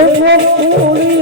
ভক্তি